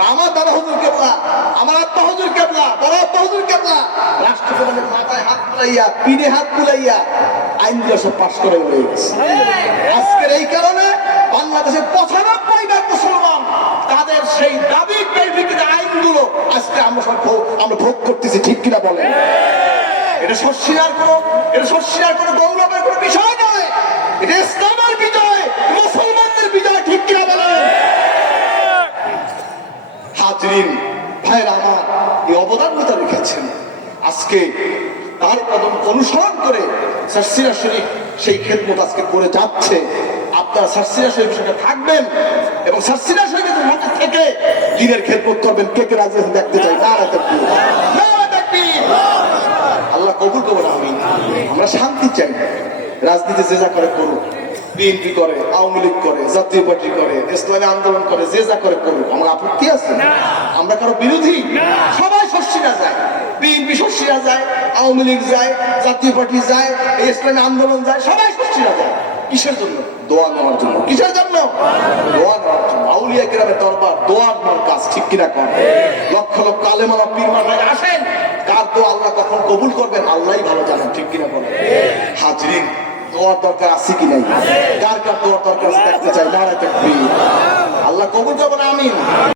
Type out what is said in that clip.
আর আমার দাদা হুজুর কেবলা, আমার আব্বা হুজুর কেবলা, বড় আব্বা হুজুর কেবলা রাষ্ট্রপ্রধানের মাথায় হাত বুলাইয়া, পিঠে হাত বুলাইয়া আইনগুলো সব পাশ করে হয়ে গেছে। আজকের এই কারণে বাংলাদেশের ৯৫% মুসলমান তাদের সেই দাবির প্রেক্ষিতে আইনগুলো আজকে আমরা ভোগ করতেছি, ঠিক কিনা বলেন? এটা শর্ষিনার কোনো গৌরবের কোনো বিষয় নয়, এটা ইসলামের বিজয়, মুসলমানদের বিজয়, ঠিক কিনা বলেন? হাজরিন ভাইরা আমার, এই অবদানতা রেখেছেন। আজকে তার কদম অনুসরণ করে সারসিনা শরীফ সেই খেদমত আজকে করে যাচ্ছে। আপনারা সারসিনা শরীফের সঙ্গে থাকবেন এবং সারসিনা শরীফের মধ্যে থেকে দিনের খেদমত করবেন। কে কে রাজি আছেন দেখতে চাই? নারে তাকবীর, নারে তাকবীর। আল্লাহ কবুল করুন। আমরা শান্তি চাই, রাজনীতি যে যা করে করুক, বিএনপি করে, আওয়ামী লীগ করে, জাতীয় পার্টি করে, ইসলামী আন্দোলন করে, যে যা করে করুক, আমার আপত্তি আছে? আমরা কারো বিরোধী? সবাই শর্ষিনা যায়, বিএনপি শর্ষিনা যায়, আওয়ামী লীগ যায়, জাতীয় পার্টি যায়, ইসলামী আন্দোলন যায়, সবাই শর্ষিনা যায়। কিসের জন্য? দোয়া নেওয়ার জন্য। কিসের জন্য? দোয়া নেওয়ার জন্য। আউলিয়া কিরামের দরবার দোয়ার কাজ, ঠিক কিনা কর? লক্ষ লক্ষ আলেমানা পীর মাদ্রাসায় আসেন, কার দোয়া আল্লাহ কখন কবুল করবেন আল্লাহই ভালো জানেন, ঠিক কিনা বলেন? হাজরিন, দোয়ার দরকার আছে কি নাই? কার কার দোয়ার দরকার আছে দেখতে চাই? নারে তাকবীর। আল্লাহ কবুল করবেন, আমিন।